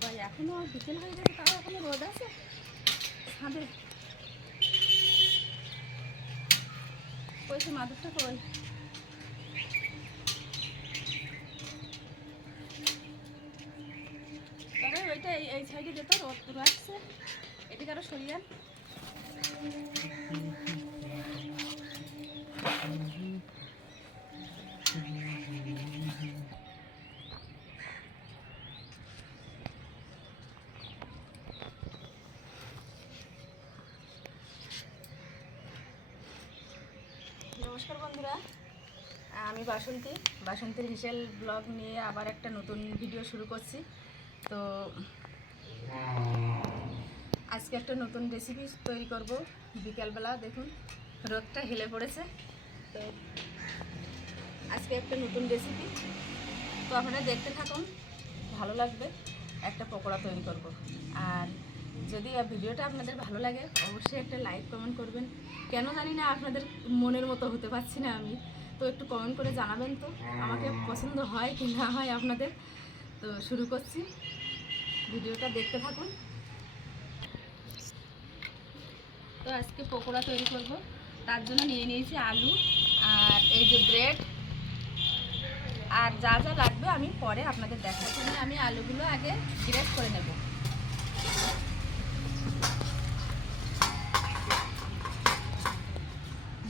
বাবা এখনও বিকেল হয়ে গেছে, তাও এখনও রোদ আছে? ছাদে। কইছে, মাদুরটা কই? তবে ওইটা এই সাইডে যেত, রোদ পুরো আসছে। এদিকে আরও সরিয়ান নমস্কার বন্ধুরা। আমি বাসন্তী। বাসন্তীর হিসেল ব্লগ নিয়ে আবার একটা নতুন ভিডিও শুরু করছি। তো আজকে একটা নতুন রেসিপি তৈরি করব বিকালবেলা, দেখুন, রোদটা হেলে পড়েছে। তো আজকে একটা নতুন রেসিপি তো আপনারা দেখতে থাকুন, ভালো লাগবে, একটা পকোড়া তৈরি করব। আর যদি ভিডিওটা আপনাদের ভালো লাগে, অবশ্যই একটা লাইক কমেন্ট করবেন। কেন জানি না আপনাদের মনের মতো হতে পারছি না আমি। তো একটু কমেন্ট করে জানাবেন তো, আমাকে পছন্দ হয় কি না হয় আপনাদের। তো শুরু করছি। ভিডিওটা দেখতে থাকুন। তো আজকে পকোড়া তৈরি করব। তার জন্য নিয়ে নিয়েছি আলু আর এই যে ব্রেড আর যা যা লাগবে আমি পরে আপনাদের দেখার জন্য আমি আলুগুলো আগে গ্রেট করে নেব।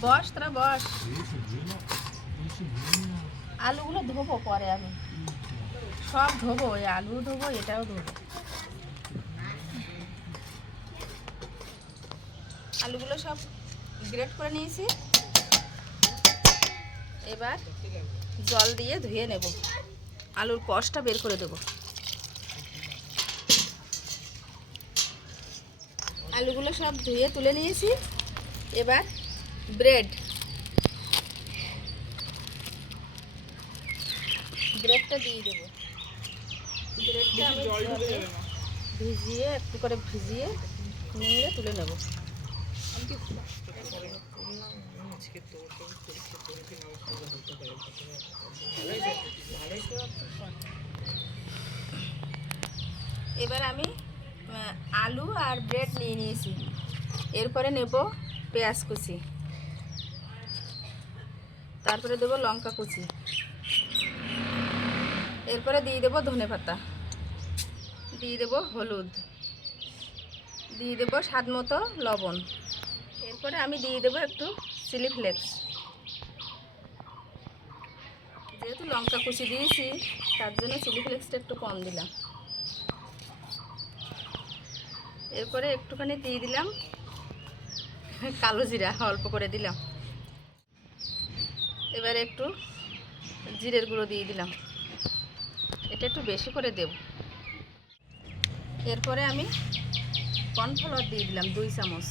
বস বস। আলুগুলো ধোবো পরে আমি। সব ধোবো, ওই আলু ধোবো, এটাও ধোবো। আলুগুলো সব গ্রেট করে নিয়েছি। এবার জল দিয়ে ধুয়ে নেব। আলুর কষটা বের করে দেব। আলুগুলো সব ধুয়ে তুলে নিয়েছি। এবার ব্রেড ব্রেডটা দিয়ে দেবো। ব্রেডটা আমি ভিজিয়ে একটু করে ভিজিয়ে নিয়ে তুলে নেব। এবার আমি আলু আর ব্রেড নিয়ে নিয়েছি। এরপরে নেব পেঁয়াজ কুচি। তারপরে দেবো লঙ্কা কুচি। এরপরে দিয়ে দেবো ধনে পাতা। দিয়ে দেবো হলুদ। দিয়ে দেবো স্বাদ মতো লবণ। এরপরে আমি দিয়ে দেবো একটু চিলি ফ্লেক্স। যেহেতু লঙ্কা কুচি দিয়েছি, তার জন্য চিলি ফ্লেক্সটা একটু কম দিলাম। এরপরে একটুখানি দিয়ে দিলাম কালো জিরা, অল্প করে দিলাম। এবারে একটু জিরের গুঁড়ো দিয়ে দিলাম। এটা একটু বেশি করে দেব। এরপরে আমি কর্নফ্লাওয়ার দিয়ে দিলাম দুই চামচ।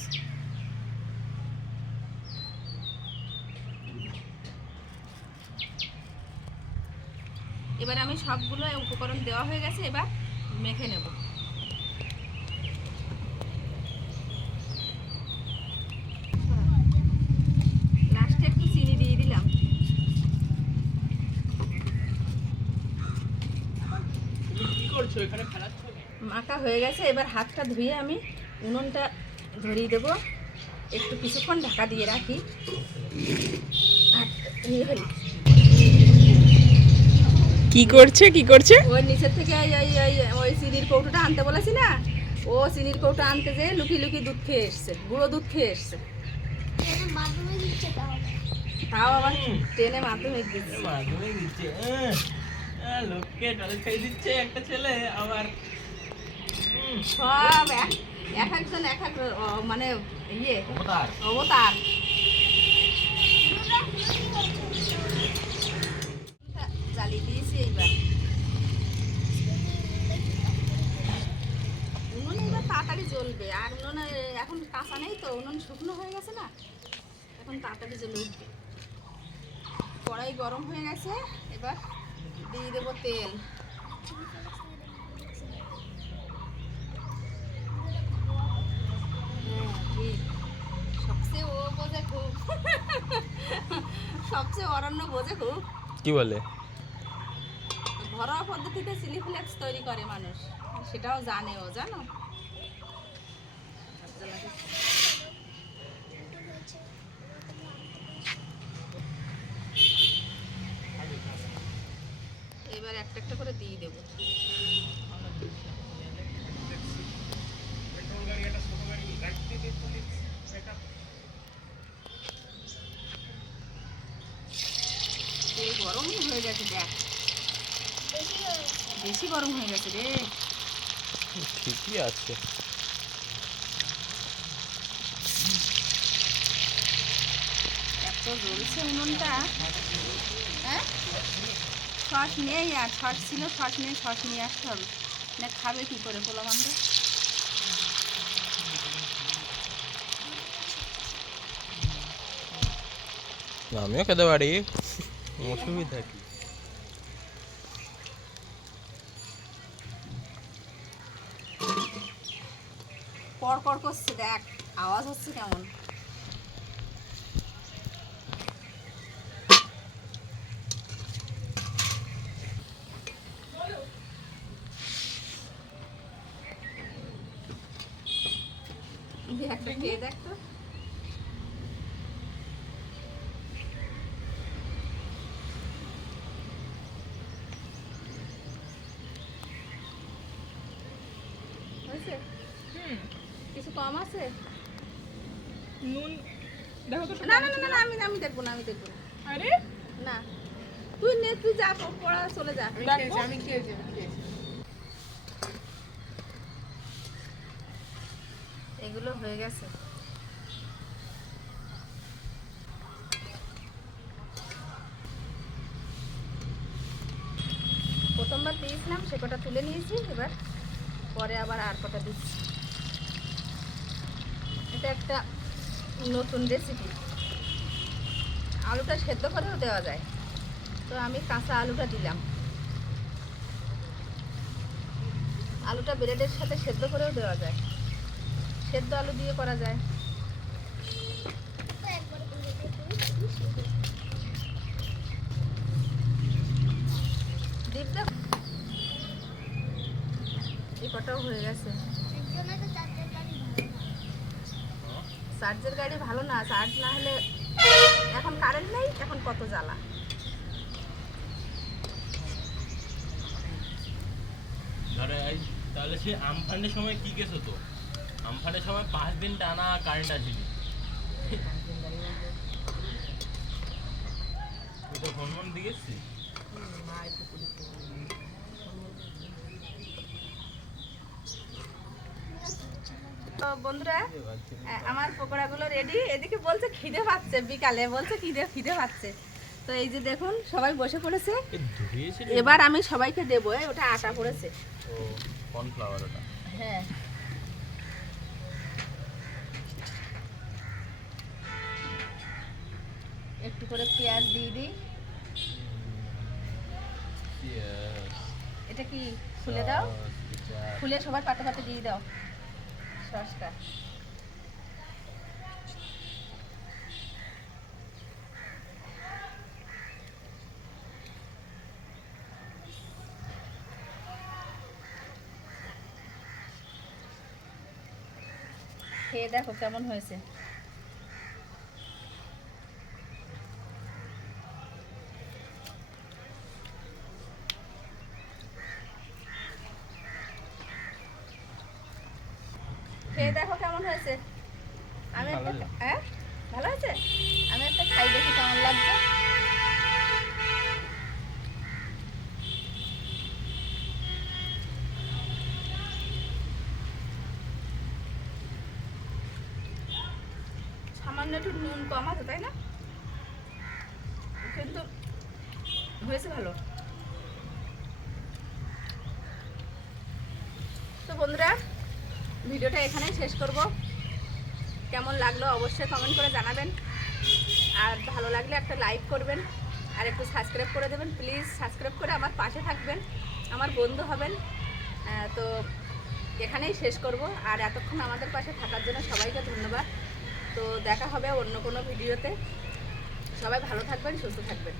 এবার আমি সবগুলো উপকরণ দেওয়া হয়ে গেছে, এবার মেখে নেব লাস্টে একটু চিনি দিয়ে দিলাম কি করছ? এখানে খেলাচ্ছ মাখা হয়ে গেছে এবার হাতটা ধুয়ে আমি উনুনটা ধরিয়ে দেবো। একটু কিছুক্ষণ ঢাকা দিয়ে রাখি। কি করছে কি করছে? ওই নিচের থেকে ওই চিনির কৌটোটা আনতে বলেছি না? ও চিনির কৌটো আনতে যেয়ে লুকিয়ে লুকিয়ে দুধ খেয়ে এসছে গুঁড়ো দুধ খেয়ে এসছে। তাও আবার ট্রেনে মাধ্যমিক দিচ্ছে। মাধ্যমিক লোককে টলে খাই দিচ্ছে একটা ছেলে আবার সব এক একজন এক এক মানে ইয়ে অবতার। অবতার। জ্বালিয়ে দিয়েছি এইবার। উনুন এবার তাড়াতাড়ি জ্বলবে আর উনুনে এখন কাঁচা নেই তো উনুন শুকনো হয়ে গেছে না? এখন তাড়াতাড়ি জ্বলে উঠবে। কড়াই গরম হয়ে গেছে এবার দিয়ে দেবো তেল সবচেয়ে ও বোঝে খুব। সবচেয়ে অরণ্য বোঝে খুব। কি বলে? ঘরোয়া পদ্ধতিতে চিলি ফ্লেক্স তৈরি করে মানুষ। সেটাও জানেও জানো এবার একটা একটা করে দিয়ে দেবো তেল গরমই হয়ে গেছে দেখ বেশি গরম হয়ে গেছে রে। ঠিকই আছে। এত জ্বলছে উনুনটা। হ্যাঁ? শস নেই আর শস ছিল শস নেই শস নিয়ে আসতে হবে। না খাবে কি করে পোলা বান্ধব আমিও খেতে পারি। অসুবিধা কি? কড় কড় করছে দেখ আওয়াজ হচ্ছে কেমন? একটা খেয়ে দেখ তো। হয়েছে? কিছু কম আছে? নুন দেখো তো না না না না, আমি আমি দেখব না আমি দেখব আরে? না। তুই নে তুই যা পড়া চলে যা। দেখো এগুলো হয়ে গেছে। প্রথমবার দিয়েছিলাম সে কটা তুলে নিয়েছি এবার পরে আবার আর কটা দিচ্ছি। এটা একটা নতুন রেসিপি আলুটা সেদ্ধ করেও দেওয়া যায়। তো আমি কাঁচা আলুটা দিলাম। আলুটা ব্রেডের সাথে সেদ্ধ করেও দেওয়া যায়। সেদ্ধ আলু দিয়ে করা যায়। দীপ দেখ এই কটাও হয়ে গেছে। চার্জের গাড়ি ভালো না চার্জ না হলে এখন কারেন্ট নেই এখন কত জ্বালা? তাহলে সে আমফানের সময় কি গেছো তো আমফানের সময় পাঁচ দিন টানা কারেন্ট আসেনি তো ফোন ফোন দিয়েছিস তো বন্ধুরা আমার পকোড়াগুলো রেডি এদিকে বলছে খিদে পাচ্ছে বিকালে বলছে খিদে খিদে পাচ্ছে। তো এই যে দেখুন সবাই বসে পড়েছে। এবার আমি সবাইকে দেবো ওটা আটা পড়েছে। হ্যাঁ। একটু করে পেঁয়াজ দিয়ে দিই। এটা কি খুলে দাও? খুলে সবার পাতে পাতে দিয়ে দাও। সসটা খেয়ে দেখো কেমন হয়েছে। খেয়ে দেখো কেমন হয়েছে? আমি হ্যাঁ? ভালো আছে? আমি একটা খাই দেখি কেমন লাগছে। সামান্য একটু নুন কম আছে তাই না? কিন্তু হয়েছে ভালো। তো বন্ধুরা ভিডিওটা এখানেই শেষ করব। কেমন লাগল অবশ্যই কমেন্ট করে জানাবেন। আর ভালো লাগলে একটা লাইক করবেন। আর একটু সাবস্ক্রাইব করে দেবেন। প্লিজ সাবস্ক্রাইব করে আমার পাশে থাকবেন। আমার বন্ধু হবেন। তো এখানেই শেষ করব। আর এতক্ষণ আমাদের পাশে থাকার জন্য সবাইকে ধন্যবাদ। তো দেখা হবে অন্য কোনো ভিডিওতে। সবাই ভালো থাকবেন, সুস্থ থাকবেন।